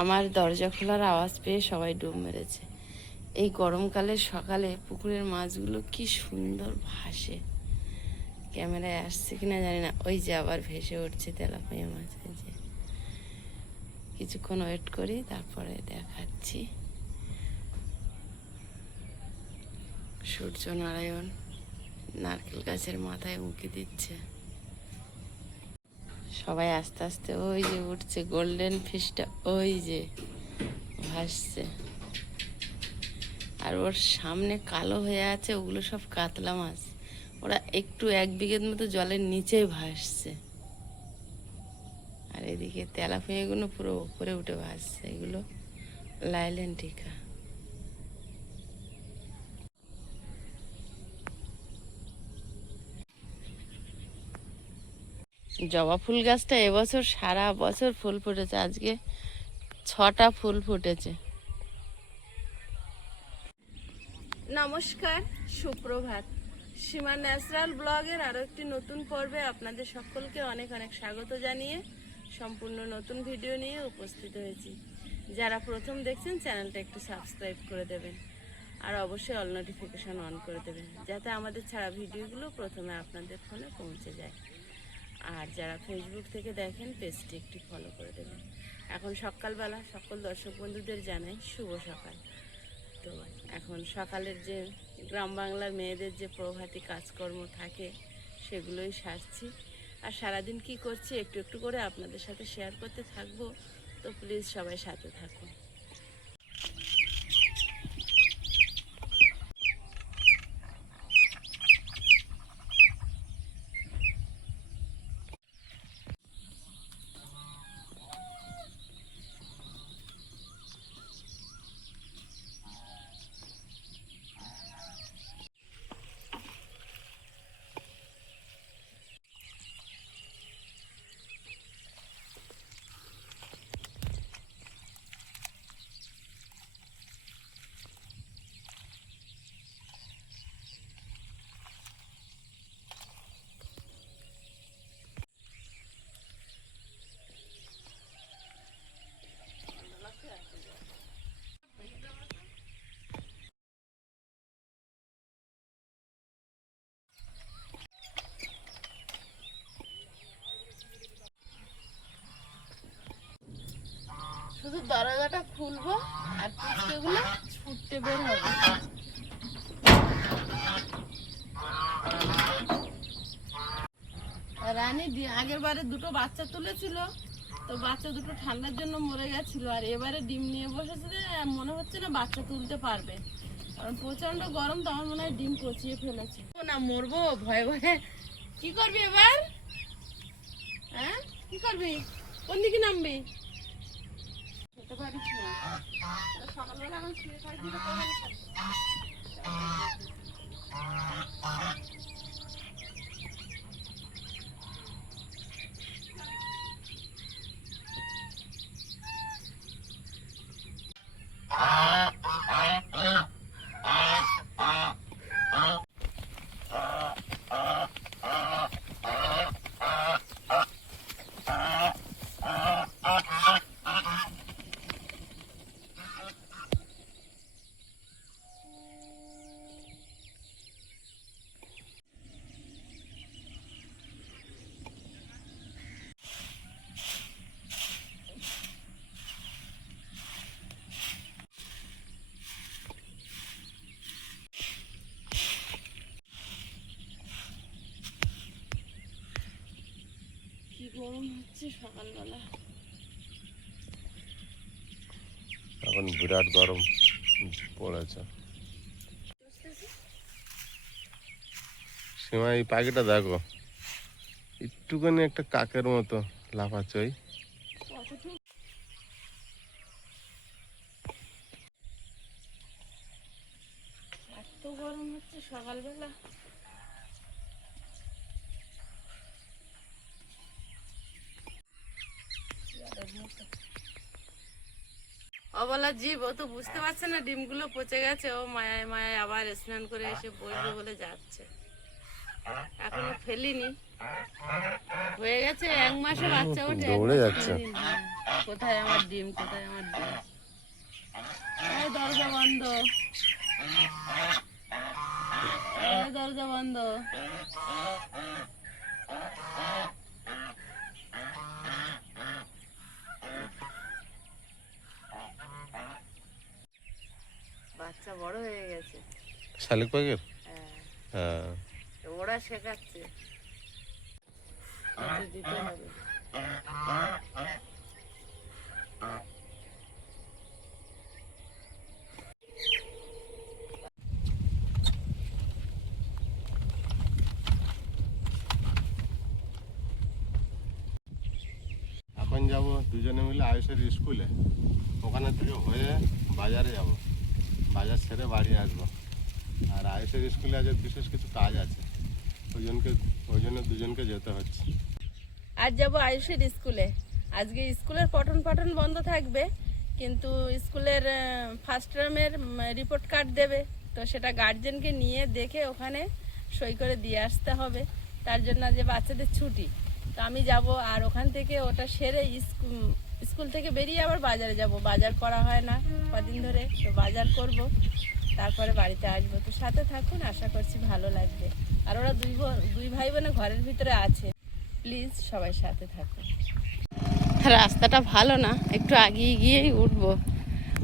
আমার দরজা খোলার আওয়াজ পেয়ে সবাই ডুব মেরেছে। এই গরমকালের সকালে পুকুরের মাছগুলো কি সুন্দর ভাসে। ক্যামেরায় আসছে কিনা জানি না, ওই যে আবার ভেসে উঠছে তেলাপিয়া মাছ। এই যে কিছুক্ষণ ওয়েট করি, তারপরে দেখাচ্ছি। সূর্যনারায়ণ নারকেল গাছের মাথায় উঁকি দিচ্ছে। সবাই আস্তে আস্তে ওই যে উঠছে, গোল্ডেন ফিশটা ওই যে ভাসছে। আর ওর সামনে কালো হয়ে আছে, ওগুলো সব কাতলা মাছ। ওরা একটু 1 বিঘের মতো জলের নিচেই ভাসছে। আর এদিকে তেলাপিয়াগুলো পুরো উপরে উঠে ভাসছে। এগুলো লাইলেন্টিকা। জবা ফুল গাছটা এবছর সারা বছর ফুল ফুটেছে। আজকে 6টা ফুল ফুটেছে। নমস্কার, সুপ্রভাত। সীমা ন্যাচারাল ব্লগের আরও একটি নতুন পর্বে আপনাদের সকলকে অনেক অনেক স্বাগত জানিয়ে সম্পূর্ণ নতুন ভিডিও নিয়ে উপস্থিত হয়েছি। যারা প্রথম দেখছেন চ্যানেলটা একটু সাবস্ক্রাইব করে দেবেন, আর অবশ্যই অল নোটিফিকেশন অন করে দেবেন, যাতে আমাদের ছাড়া ভিডিওগুলো প্রথমে আপনাদের ফোনে পৌঁছে যায়। আর যারা ফেসবুক থেকে দেখেন পেজটি একটু ফলো করে দেবেন। এখন সকালবেলা সকল দর্শক বন্ধুদের জানাই শুভ সকাল। তো এখন সকালের যে গ্রাম বাংলার মেয়েদের যে প্রভাতী কাজকর্ম থাকে সেগুলোই সারছি। আর সারাদিন কি করছি একটু একটু করে আপনাদের সাথে শেয়ার করতে থাকবো। তো প্লিজ সবাই সাথে থাকুন। শুধু দরজাটা খুলবো আর পুচকেগুলো ছুটতে বের হবে। রানী আগের বারে 2টো বাচ্চা তুলেছিল, তো বাচ্চা দুটো ঠান্ডার জন্য মরে গেছিল। আর এবারে ডিম নিয়ে বসেছে, মনে হচ্ছে না বাচ্চা তুলতে পারবে, কারণ প্রচন্ড গরম। তো আমার মনে হয় ডিম পচিয়ে ফেলেছে। না মরবো ভয়ে ভয়ে। কি করবি এবার? হ্যাঁ কি করবি? কোন দিকে নামবি? খেতে পারিস না সকালবেলা। এখন শুয়ে খাই দিলে গরম হচ্ছে সকালবেলা। এখন বিরাট গরম পড়েছে। সীমা এই পাখিটা দেখো, একটুখানি একটা কাকের মতো লাফাচ্ছে। এত গরম হচ্ছে সকালবেলা। অবলা জীব, ও তো বুঝতে পারছে না ডিমগুলো পচে গেছে। ও মায়ায় মায়ায় আবার স্নান করে এসে বসবে বলে যাচ্ছে। এখনো ফেলিনি, হয়ে গেছে 1 মাসে বাচ্চা ওঠে, দৌড়ে যাচ্ছে। কোথায় আমার ডিম, কোথায় আমার ডিম? এই দরজা বন্ধ, এই দরজা বন্ধ। বাচ্চা বড় হয়ে গেছে। শালিক পাখির? হ্যাঁ, হ্যাঁ। ওরা শেখাচ্ছে, দিতে হবে। এখন যাব দুজনে মিলে আয়ুষের স্কুলে, ওখানে থেকে হয়ে বাজারে যাব, বাজার ছেড়ে বাড়ি আসবো। আর আয়ুষের স্কুলে আজ বিশেষ কিছু কাজ আছে, ওই জন্য দুজনকে যেতে হচ্ছে। আজ যাব আয়ুষের স্কুলে। আজকে স্কুলের পঠন পাঠন বন্ধ থাকবে, কিন্তু স্কুলের ফার্স্ট টার্মের রিপোর্ট কার্ড দেবে, তো সেটা গার্জেনকে নিয়ে দেখে ওখানে সই করে দিয়ে আসতে হবে। তার জন্য যে বাচ্চাদের ছুটি, তো আমি যাব। আর ওখান থেকে ওটা সেরে স্কুল থেকে বেরিয়ে আবার বাজারে যাব। বাজার করা হয় না কদিন ধরে, তো বাজার করব, তারপরে বাড়িতে আসবো। তো সাথে থাকুন, আশা করছি ভালো লাগবে। আর ওরা দুই ভাই বোনে ঘরের ভিতরে আছে, প্লিজ সবাই সাথে থাকুন। রাস্তাটা ভালো না, একটু আগিয়ে গিয়েই উঠবো।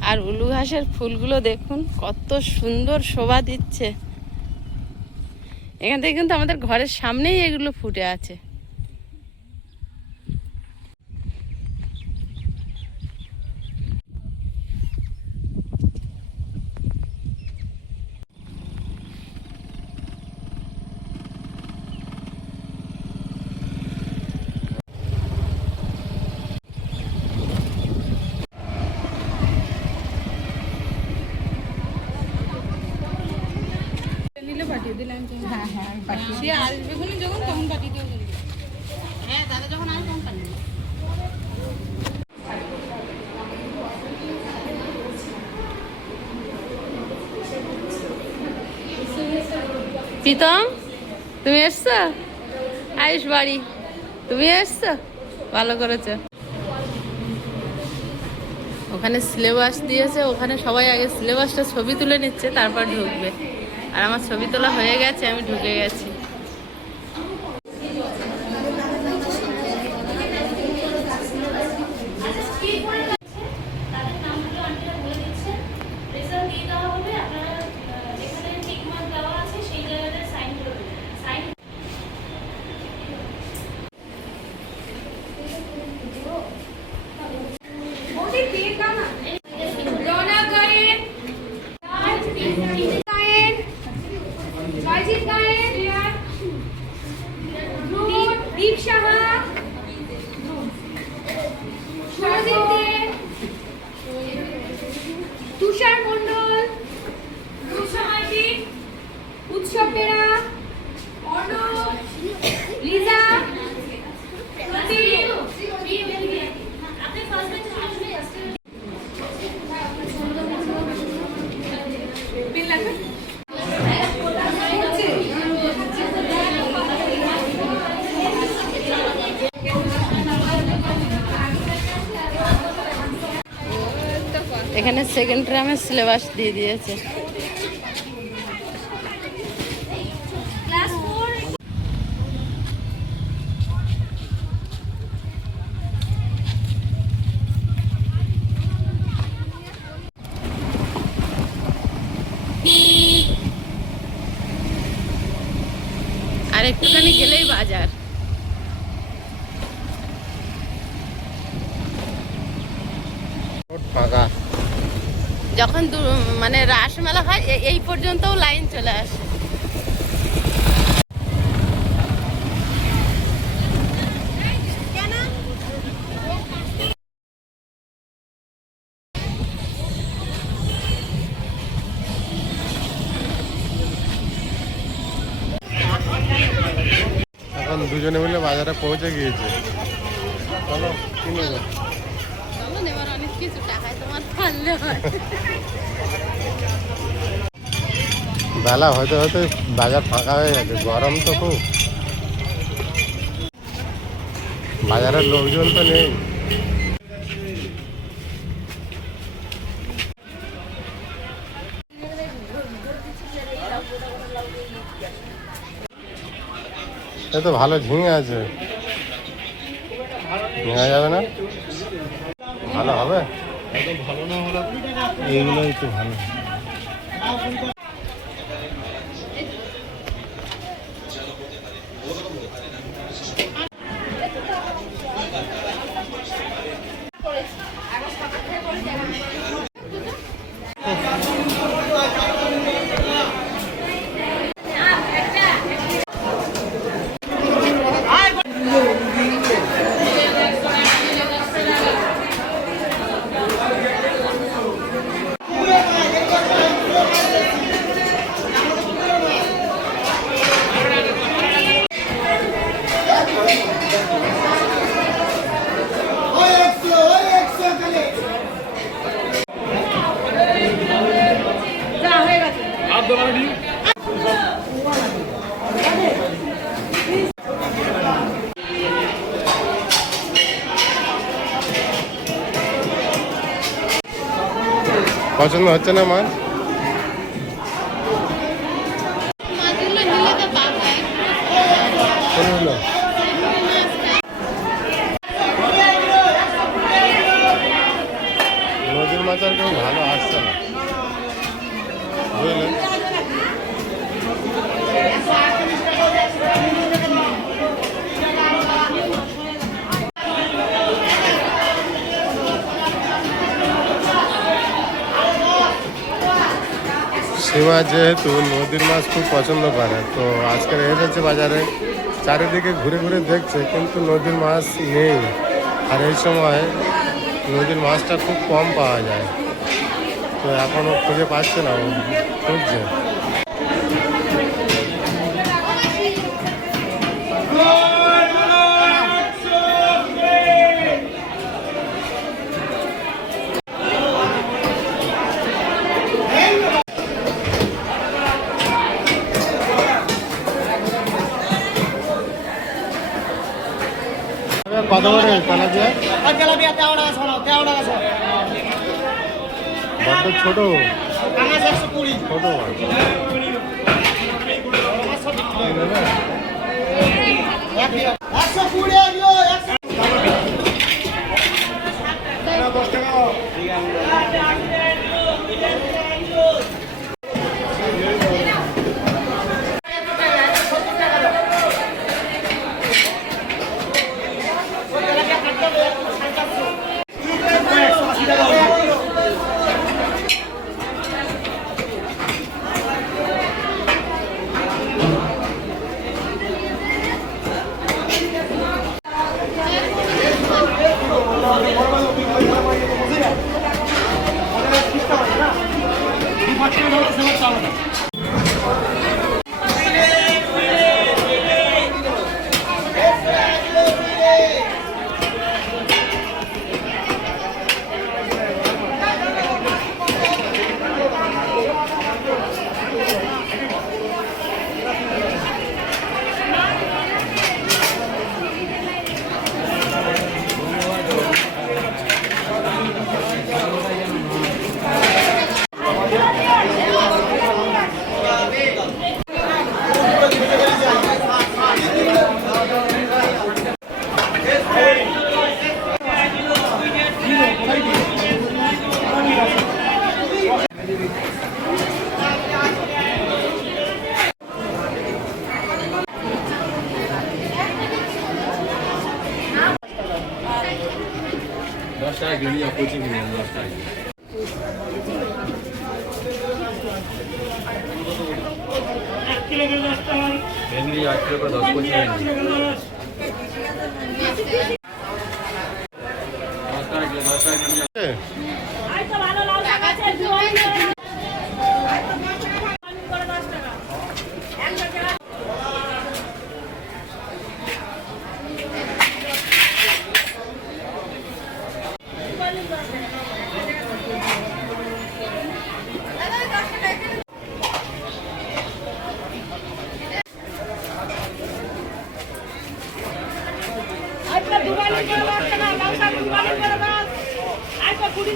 আর উলু ঘাসের ফুলগুলো দেখুন কত সুন্দর শোভা দিচ্ছে। এখান থেকে কিন্তু আমাদের ঘরের সামনেই এগুলো ফুটে আছে। পাঠিয়ে দিলাম। হ্যাঁ হ্যাঁ, আমি পাঠিয়ে দিই। আসবে যখন তখন পাঠিয়ে দিও। হ্যাঁ, দাদা যখন আসবে তখন পাঠিয়ে দিও। প্রীতম, তুমি এসছো? আয়ুষ বাড়ি, তুমি এসছো? ভালো করেছো। ওখানে সিলেবাস দিয়েছে, ওখানে সবাই আগে সিলেবাসটা ছবি তুলে নিচ্ছে, তারপর ঢুকবে। আর আমার ছবি তোলা হয়ে গেছে, আমি ঢুকে গেছি। তুষার মন্ডল, উৎসব বেরা, অর্ণব, লিজা, এখানে সেকেন্ড টার্মের সিলেবাস দিয়ে দিয়েছে। আর একটুখানি গেলেই বাজার। ফাঁকা। যখন মানে রাস মেলা হয় এই পর্যন্তও লাইন চলে আসে। এখন দুজনে মিলে বাজারে পৌঁছে গিয়েছে। চলো কিনে যাও। এবার অনেক কিছু টাকায় তোমার পারলে হয়। বেলা হতে হতে বাজার ফাঁকা হয়ে গেছে, গরম তো খুব, বাজারের লোকজন তো নেই। এ তো ভালো ঝিঙে আছে, নেওয়া যাবে না? ভালো হবে, এইগুলোই তো ভালো। পছন্দ হচ্ছে না মাছ? কোনগুলো? নদীর মাছ আর কেউ ভালো আসছে না, বুঝলেন? সীমা যেহেতু নদীর মাছ খুব পছন্দ করে, তো আজকে এসেছে বাজারে, চারিদিকে ঘুরে ঘুরে দেখছে, কিন্তু নদীর মাছ নেই। আর এই সময় নদীর মাছটা খুব কম পাওয়া যায়, তো এখনও খুঁজে পাচ্ছে না, ও খুঁজছে। কত করে তেলাপিয়া? বড্ড ছোট, ছোট মাছ। भिंडी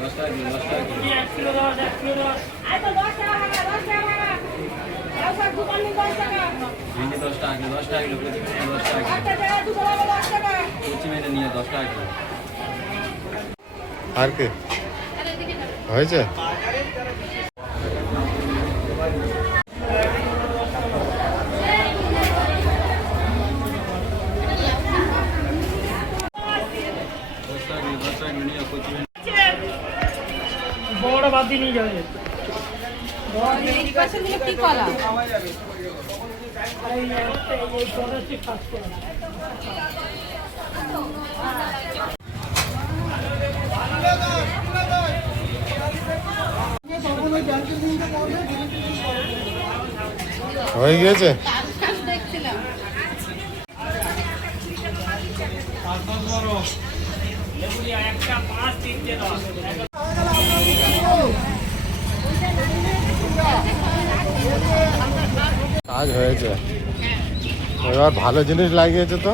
10 টাকা কিলো, 10 টাকা কিলো, 10 টাকা কিলো। কুচি মেরে নিয়ে 10 টাকা কিলো। আর কি হয়েছে? বড় বাদ দিয়ে নিয়ে যাবে। এই পাশে নিয়ে কি কলা? এই পরে কাজ করে হয়ে গিয়েছে। দেখছিলাম একটা 5 3 10। কাজ হয়েছে, এবার ভালো জিনিস লাগিয়েছে তো,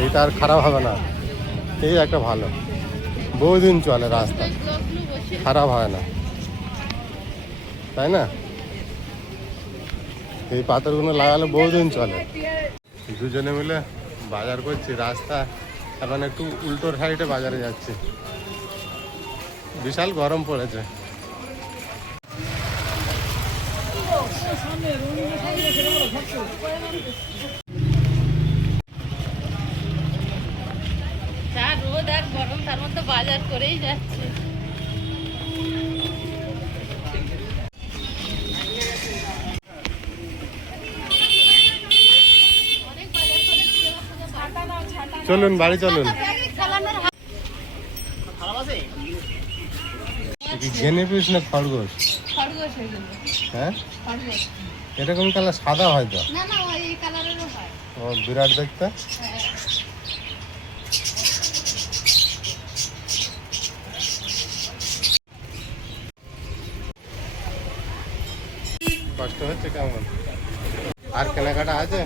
এইটা আর খারাপ হবে না। এই একটা ভালো, বহুদিন চলে, রাস্তা খারাপ হয় না, তাই না? এই পাথরগুলো লাগালে বহুদিন চলে। দুজনে মিলে বাজার করছি, রাস্তা এখন একটু উল্টো সাইডে বাজারে যাচ্ছি। বিশাল গরম পড়েছে। যা রোদ আর গরম, তার মধ্যে বাজার করেই যাচ্ছে। চলুন বাড়ি চলুন। জেনে পিস না খরগোশ? খরগোশ হয়ে গেল। হ্যাঁ, খরগোশ। এরকম কালার সাদা হয়তো। না না, ওই কালারেরও হয়। ও বিরাট দেখতে। কষ্ট হচ্ছে কেমন? আর কেনাকাটা আছে?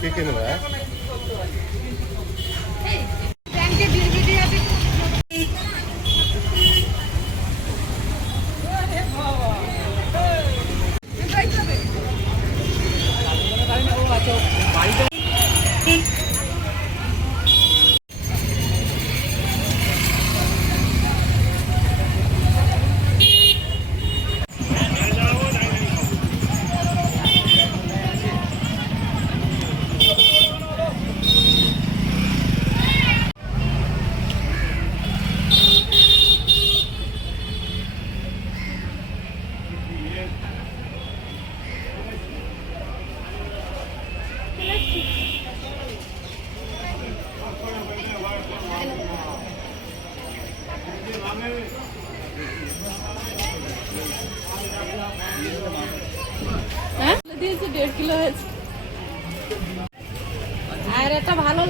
কি কিনবে? ব্যাংকে ডিউটি আছে। হ্যাঁ দিয়েছে 1.5 কিলো হয়েছে। আর একটা ভালো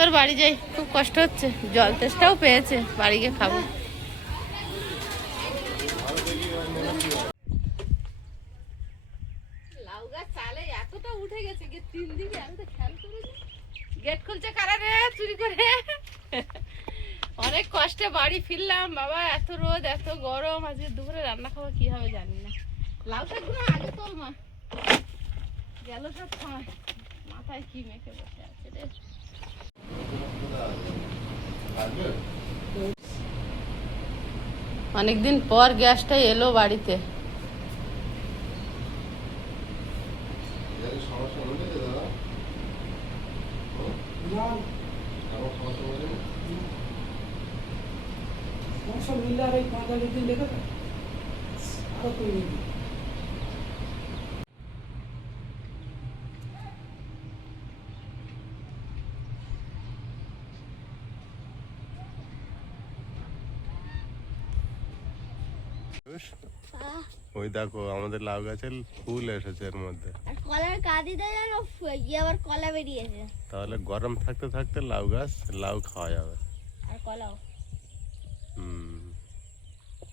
এবার বাড়ি যাই, খুব কষ্ট হচ্ছে। জল তেষ্টাও পেয়েছে, বাড়ি গিয়ে খাবো। লাউ গাছ চালে এতটা উঠে গেছে, 3 দিকে আমি তো খেয়াল করিনি। গেট খুলছে কারা রে চুরি করে? অনেক কষ্টে বাড়ি ফিরলাম বাবা, এত রোদ এত গরম, আজকে দুপুরে রান্না খাওয়া কি হবে জানি না। লাউ শাকগুলো আগে তোল মা, গেল সব সময়। মাথায় কি মেখে বসে আছে রে। অনেকদিন পর গ্যাসটা এলো বাড়িতে। সমস্যা হয়েছে দাদা? আমার সমস্যা হয়েছে না? সমস্যা মিললে আর এই 45 দিন লেগে যায় আরো তৈরি ওই দেখো আমাদের লাউ গাছের ফুল এসেছে এর মধ্যে। আর কলার কাঁদিতে যেন গিয়ে আবার কলা বেরিয়েছে। তাহলে গরম থাকতে থাকতে লাউ গাছ লাউ খাওয়া যাবে। আর কলাও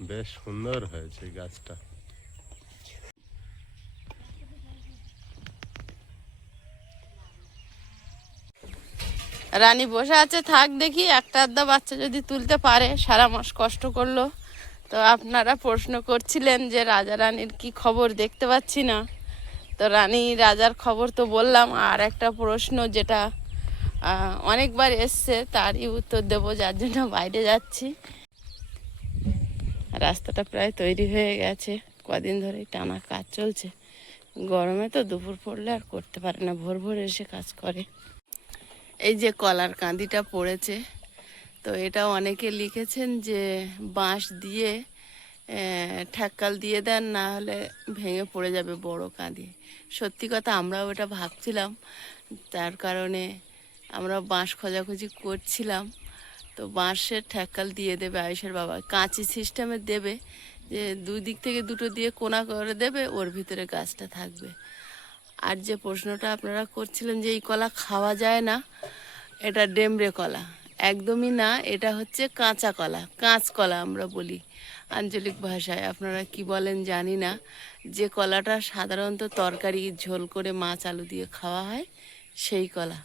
বেশ সুন্দর হয়েছে এই গাছটা। রানী বসে আছে, থাক দেখি একটা আধা বাচ্চা যদি তুলতে পারে। সারা মাস কষ্ট করলো। তো আপনারা প্রশ্ন করছিলেন যে রাজা রানীর কি খবর, দেখতে পাচ্ছি না। তো রানী রাজার খবর তো বললাম, আর একটা প্রশ্ন যেটা অনেকবার এসছে তারই উত্তর দেবো, যার জন্য বাইরে যাচ্ছি। রাস্তাটা প্রায় তৈরি হয়ে গেছে, কদিন ধরে টানা কাজ চলছে। গরমে তো দুপুর পড়লে আর করতে পারে না, ভোর ভোর এসে কাজ করে। এই যে কলার কাঁদিটা পড়েছে, তো এটা অনেকে লিখেছেন যে বাঁশ দিয়ে ঠ্যাক্কাল দিয়ে দেন, না হলে ভেঙে পড়ে যাবে বড় কাঁদি। সত্যি কথা, আমরাও এটা ভাবছিলাম, তার কারণে আমরা বাঁশ খোঁজাখুঁজি করছিলাম। তো বাঁশের ঠ্যাক্কাল দিয়ে দেবে আয়ুষের বাবা, কাঁচি সিস্টেমে দেবে, যে দুই দিক থেকে দুটো দিয়ে কোনা করে দেবে, ওর ভিতরে গাছটা থাকবে। আর যে প্রশ্নটা আপনারা করছিলেন যে এই কলা খাওয়া যায় না, এটা ডেমরে কলা, একদমই না। এটা হচ্ছে কাঁচা কলা, কাঁচকলা আমরা বলি আঞ্চলিক ভাষায়, আপনারা কি বলেন জানি না। যে কলাটা সাধারণত তরকারি ঝোল করে মাছ আলু দিয়ে খাওয়া হয়, সেই কলা।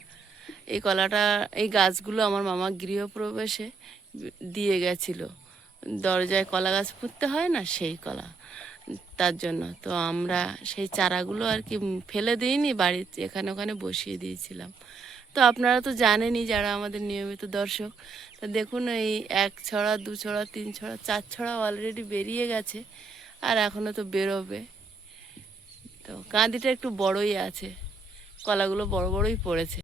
এই কলাটা, এই গাছগুলো আমার মামা গৃহপ্রবেশে দিয়ে গেছিল। দরজায় কলা গাছ পুঁততে হয় না, সেই কলা, তার জন্য। তো আমরা সেই চারাগুলো আর কি ফেলে দিইনি, বাড়িতে এখানে ওখানে বসিয়ে দিয়েছিলাম। তো আপনারা তো জানেনই, যারা আমাদের নিয়মিত দর্শক। তো দেখুন, এই 1 ছড়া 2 ছড়া 3 ছড়া 4 ছড়া অলরেডি বেরিয়ে গেছে, আর এখনও তো বেরোবে। তো কাঁদিটা একটু বড়ই আছে, কলাগুলো বড় বড়ই পড়েছে।